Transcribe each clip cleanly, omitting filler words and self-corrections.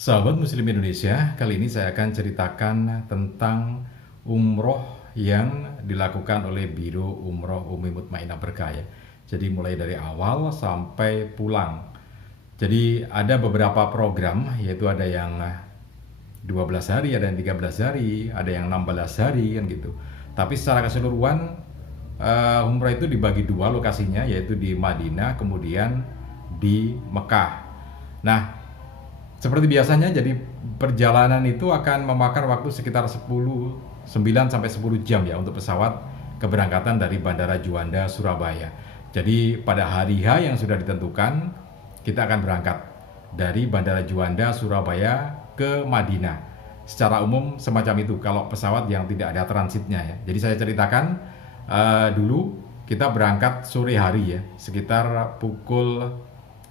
Sahabat Muslim Indonesia, kali ini saya akan ceritakan tentang umroh yang dilakukan oleh Biro Umroh Umi Mutmainah Berkah ya. Jadi mulai dari awal sampai pulang. Jadi ada beberapa program, yaitu ada yang 12 hari, ada yang 13 hari, ada yang 16 hari kan gitu. Tapi secara keseluruhan umroh itu dibagi dua lokasinya, yaitu di Madinah kemudian di Mekah. Nah, seperti biasanya, jadi perjalanan itu akan memakan waktu sekitar 9 sampai 10 jam ya untuk pesawat keberangkatan dari Bandara Juanda Surabaya. Jadi pada hari H yang sudah ditentukan, kita akan berangkat dari Bandara Juanda Surabaya ke Madinah. Secara umum semacam itu kalau pesawat yang tidak ada transitnya ya. Jadi saya ceritakan dulu kita berangkat sore hari ya, sekitar pukul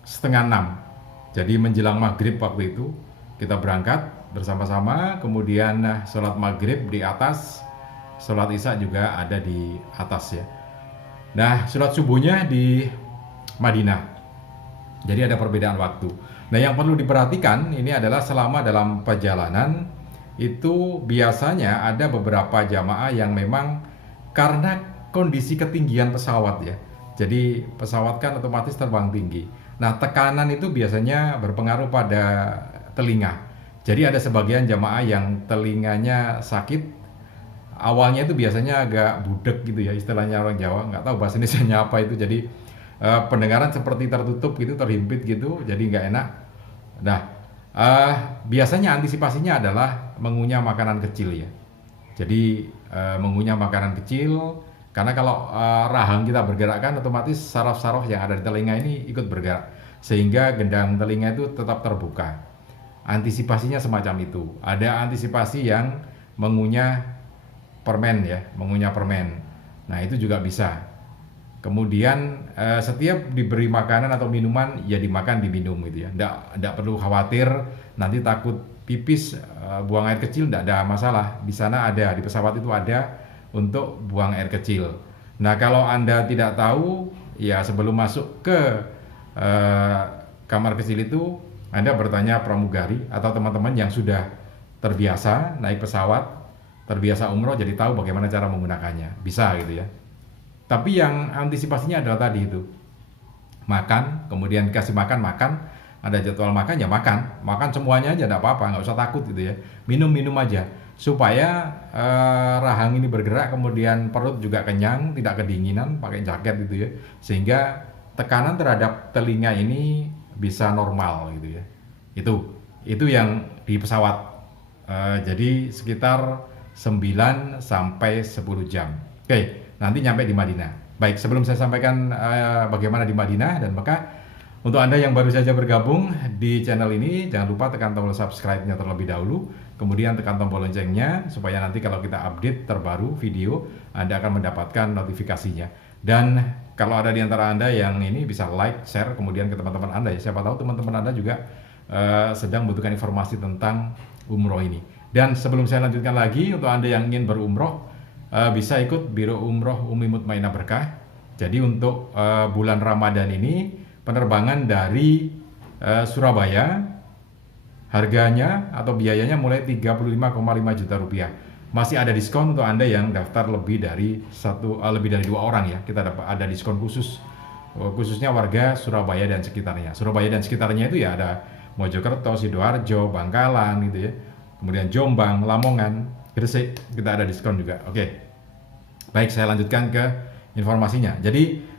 setengah 6. Jadi menjelang maghrib waktu itu kita berangkat bersama-sama, kemudian sholat maghrib di atas, sholat isya juga ada di atas ya. Nah, sholat subuhnya di Madinah. Jadi ada perbedaan waktu. Nah, yang perlu diperhatikan ini adalah selama dalam perjalanan itu biasanya ada beberapa jamaah yang memang karena kondisi ketinggian pesawat ya. Jadi pesawat kan otomatis terbang tinggi. Nah, tekanan itu biasanya berpengaruh pada telinga. Jadi ada sebagian jamaah yang telinganya sakit. Awalnya itu biasanya agak budek gitu ya, istilahnya orang Jawa. Nggak tahu bahasa Indonesianya apa itu. Jadi pendengaran seperti tertutup gitu, terhimpit gitu. Jadi nggak enak. Nah, biasanya antisipasinya adalah mengunyah makanan kecil ya. Jadi mengunyah makanan kecil, karena kalau rahang kita bergerak kan otomatis saraf-saraf yang ada di telinga ini ikut bergerak, sehingga gendang telinga itu tetap terbuka. Antisipasinya semacam itu. Ada antisipasi yang mengunyah permen ya, mengunyah permen. Nah, itu juga bisa. Kemudian setiap diberi makanan atau minuman ya dimakan, diminum gitu ya. Nggak perlu khawatir nanti takut pipis, buang air kecil, nggak ada masalah. Di sana ada, di pesawat itu ada untuk buang air kecil. Nah, kalau Anda tidak tahu, ya sebelum masuk ke kamar kecil itu, Anda bertanya pramugari atau teman-teman yang sudah terbiasa naik pesawat, terbiasa umroh, jadi tahu bagaimana cara menggunakannya. Bisa gitu ya. Tapi yang antisipasinya adalah tadi itu, makan, kemudian dikasih makan, ada jadwal makan ya makan semuanya aja, tidak apa-apa, nggak usah takut gitu ya. Minum aja supaya rahang ini bergerak, kemudian perut juga kenyang, tidak kedinginan, pakai jaket gitu ya, sehingga tekanan terhadap telinga ini bisa normal gitu ya. Itu yang di pesawat. Jadi sekitar 9 sampai 10 jam. Oke, nanti nyampe di Madinah. Baik, sebelum saya sampaikan bagaimana di Madinah dan Mekah, untuk Anda yang baru saja bergabung di channel ini, jangan lupa tekan tombol subscribe-nya terlebih dahulu, kemudian tekan tombol loncengnya, supaya nanti kalau kita update terbaru video, Anda akan mendapatkan notifikasinya. Dan kalau ada di antara Anda yang ini, bisa like, share, kemudian ke teman-teman Anda ya. Siapa tahu teman-teman Anda juga sedang membutuhkan informasi tentang umroh ini. Dan sebelum saya lanjutkan lagi, untuk Anda yang ingin berumroh, bisa ikut Biro Umroh Umi Mutmainah Berkah. Jadi untuk bulan Ramadan ini, penerbangan dari Surabaya harganya atau biayanya mulai 35,5 juta rupiah. Masih ada diskon untuk Anda yang daftar lebih dari 2 orang ya. Kita dapat ada diskon khususnya warga Surabaya dan sekitarnya. Surabaya dan sekitarnya itu ya ada Mojokerto, Sidoarjo, Bangkalan gitu ya. Kemudian Jombang, Lamongan, Gresik, kita ada diskon juga. Oke. Baik, saya lanjutkan ke informasinya. Jadi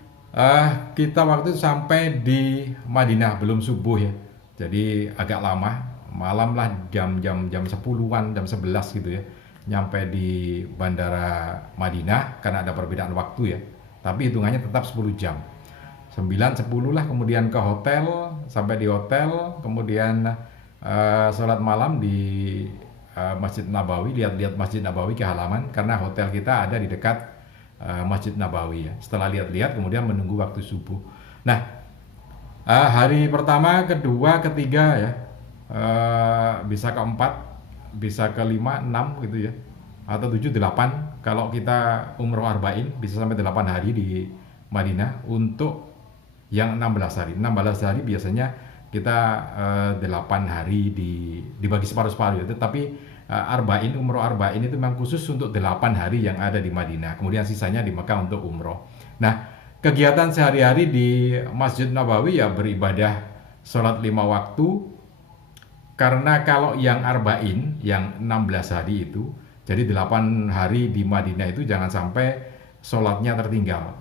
kita waktu itu sampai di Madinah belum subuh ya. Jadi agak lama, malam lah, jam 10-an, jam 11 gitu ya. Nyampe di Bandara Madinah karena ada perbedaan waktu ya. Tapi hitungannya tetap 10 jam. 9, 10 lah, kemudian ke hotel, sampai di hotel, kemudian sholat malam di Masjid Nabawi, lihat-lihat Masjid Nabawi ke halaman, karena hotel kita ada di dekat Masjid Nabawi ya. Setelah lihat-lihat, kemudian menunggu waktu subuh. Nah, hari pertama, kedua, ketiga ya, bisa keempat, bisa kelima, 6 gitu ya, atau 7, 8. Kalau kita umroh arba'in bisa sampai 8 hari di Madinah. Untuk yang 16 hari biasanya kita 8 hari dibagi separuh-separuh ya. Tetapi Arba'in, umroh Arba'in itu memang khusus untuk 8 hari yang ada di Madinah. Kemudian sisanya di Mekah untuk umroh. Nah, kegiatan sehari-hari di Masjid Nabawi ya beribadah sholat 5 waktu. Karena kalau yang Arba'in, yang 16 hari itu, jadi 8 hari di Madinah itu jangan sampai sholatnya tertinggal.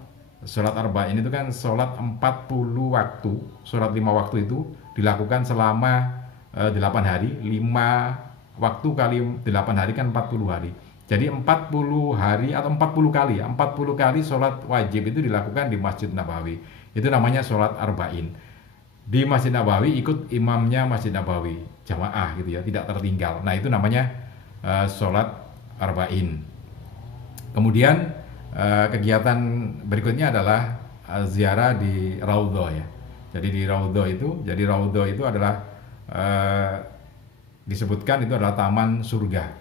Sholat Arba'in itu kan sholat 40 waktu, sholat 5 waktu itu dilakukan selama 8 hari, 5 waktu kali 8 hari kan 40 hari. Jadi 40 hari atau 40 kali ya, 40 kali sholat wajib itu dilakukan di Masjid Nabawi. Itu namanya sholat Arba'in. Di Masjid Nabawi ikut imamnya Masjid Nabawi, jamaah gitu ya, tidak tertinggal. Nah itu namanya sholat Arba'in. Kemudian kegiatan berikutnya adalah ziarah di Raudhah ya. Jadi di Raudhah itu adalah disebutkan itu adalah taman surga.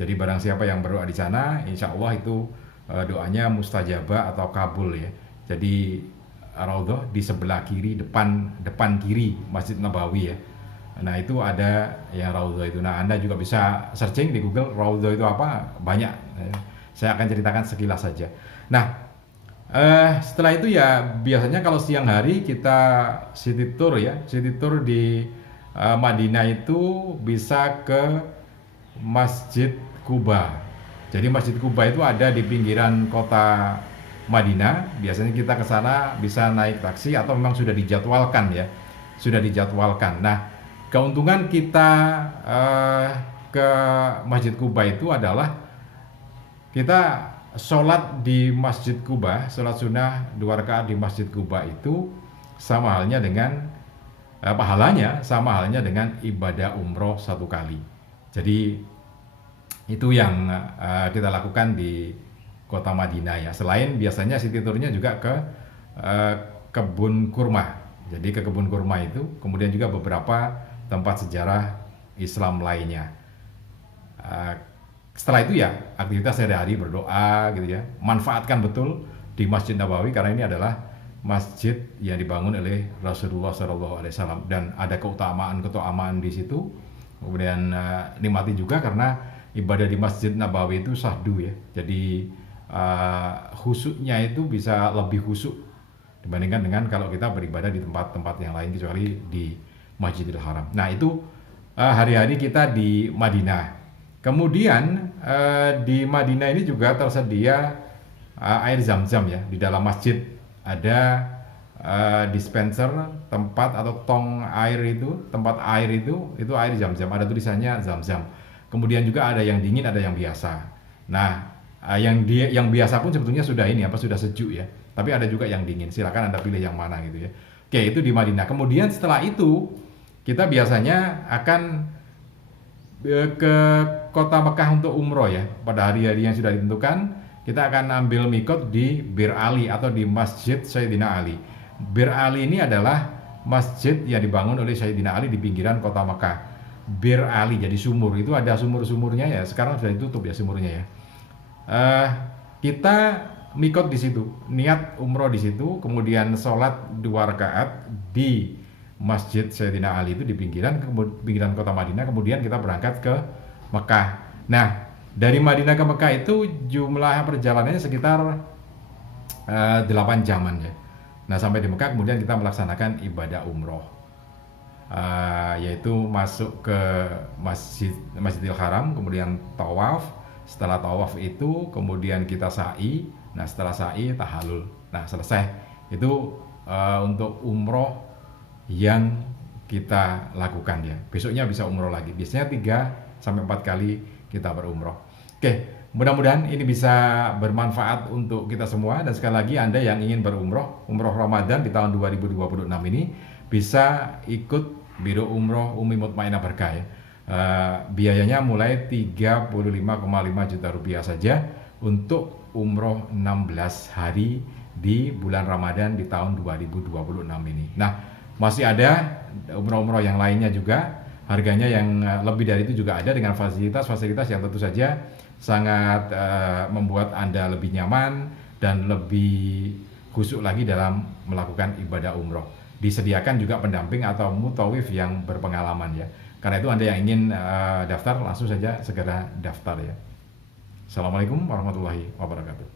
Jadi barang siapa yang berdoa di sana, insya Allah itu doanya mustajabah atau kabul ya. Jadi Raudhah di sebelah kiri, depan kiri Masjid Nabawi ya. Nah itu ada yang Raudhah itu. Nah Anda juga bisa searching di Google Raudhah itu apa, banyak. Saya akan ceritakan sekilas saja. Nah setelah itu ya biasanya kalau siang hari kita city tour ya. City tour di Madinah itu bisa ke Masjid Quba. Jadi Masjid Quba itu ada di pinggiran kota Madinah. Biasanya kita ke sana bisa naik taksi atau memang sudah dijadwalkan ya. Sudah dijadwalkan. Nah, keuntungan kita ke Masjid Quba itu adalah kita sholat di Masjid Quba, sholat sunnah 2 rakaat di Masjid Quba itu sama halnya dengan pahalanya sama halnya dengan ibadah umroh 1 kali. Jadi itu yang kita lakukan di kota Madinah ya. Selain biasanya city tournya juga ke kebun kurma. Jadi ke kebun kurma itu, kemudian juga beberapa tempat sejarah Islam lainnya. Setelah itu ya aktivitas sehari-hari berdoa gitu ya. Manfaatkan betul di Masjid Nabawi karena ini adalah masjid yang dibangun oleh Rasulullah SAW dan ada keutamaan di situ. Kemudian nikmati juga karena ibadah di Masjid Nabawi itu syahdu ya. Jadi khusyuknya itu bisa lebih khusyuk dibandingkan dengan kalau kita beribadah di tempat-tempat yang lain kecuali di Masjidil Haram. Nah itu hari-hari kita di Madinah. Kemudian di Madinah ini juga tersedia air zam-zam ya. Di dalam masjid ada dispenser tempat atau tong air itu, tempat air itu air zam-zam. Ada tulisannya zam-zam. Kemudian juga ada yang dingin, ada yang biasa. Nah yang biasa pun sebetulnya sudah sudah sejuk ya. Tapi ada juga yang dingin. Silakan Anda pilih yang mana gitu ya. Oke, itu di Madinah. Kemudian setelah itu kita biasanya akan ke kota Mekah untuk umroh ya. Pada hari-hari yang sudah ditentukan, kita akan ambil mikot di Bir Ali atau di Masjid Sayyidina Ali. Bir Ali ini adalah masjid yang dibangun oleh Sayyidina Ali di pinggiran kota Mekah. Bir Ali jadi sumur, itu ada sumur-sumurnya ya. Sekarang sudah ditutup ya sumurnya ya. Kita mikot di situ, niat umroh di situ, kemudian sholat 2 rakaat di Masjid Sayyidina Ali itu di pinggiran kota Madinah, kemudian kita berangkat ke Mekah. Nah, dari Madinah ke Mekah itu jumlah perjalanannya sekitar 8 jaman ya. Nah, sampai di Mekah kemudian kita melaksanakan ibadah umroh, yaitu masuk ke Masjidil Haram, kemudian tawaf. Setelah tawaf itu kemudian kita sa'i. Nah setelah sa'i tahallul. Nah selesai itu untuk umroh yang kita lakukan ya. Besoknya bisa umroh lagi. Biasanya 3-4 kali kita berumroh. Oke, mudah-mudahan ini bisa bermanfaat untuk kita semua. Dan sekali lagi Anda yang ingin berumroh, umroh Ramadan di tahun 2026 ini bisa ikut Biro Umroh Umi Mutmainah Berkah ya. Biayanya mulai 35,5 juta rupiah saja untuk umroh 16 hari di bulan Ramadan di tahun 2026 ini. Nah, masih ada umroh-umroh yang lainnya juga, harganya yang lebih dari itu juga ada dengan fasilitas-fasilitas yang tentu saja sangat membuat Anda lebih nyaman dan lebih khusyuk lagi dalam melakukan ibadah umroh. disediakan juga pendamping atau mutawif yang berpengalaman ya. Karena itu Anda yang ingin daftar langsung saja segera daftar ya. Assalamualaikum warahmatullahi wabarakatuh.